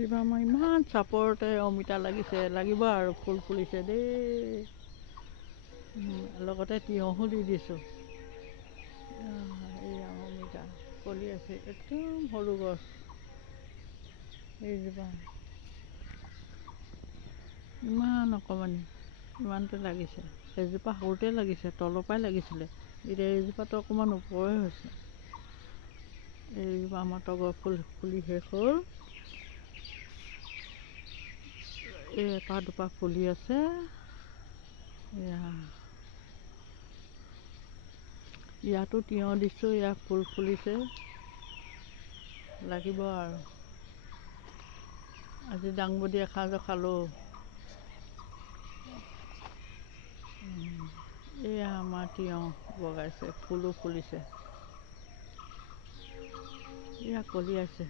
এইবাৰ আমাৰ ইমান চাপৰতে অমিতা লাগিছে, লাগিব আৰু ফুল ফুলিছে দেই। লগতে তিয়ঁহো দি দিছোঁ। এইয়া অমিতা কলি আছে, একদম সৰু গছ এইজোপা ইমান অকণমানি, ইমানতে লাগিছে। এজোপা সৰুতে লাগিছে, তলৰ পৰাই লাগিছিলে, এতিয়া এইজোপাতো অকণমান ওপৰৰে হৈছে। এইজোপা আমাৰ তগৰ ফুল ফুলি শেষ হ'ল। এই এপাহ দুপাহ ফুলি আছে। ইয়াতো তিয়ঁহ দিছোঁ, ইয়াত ফুল ফুলিছে, লাগিব আৰু। আজি দাংবডি এসাঁজো খালোঁ। এয়া আমাৰ তিয়ঁহ বগাইছে, ফুলো ফুলিছে, এয়া কলি আছে।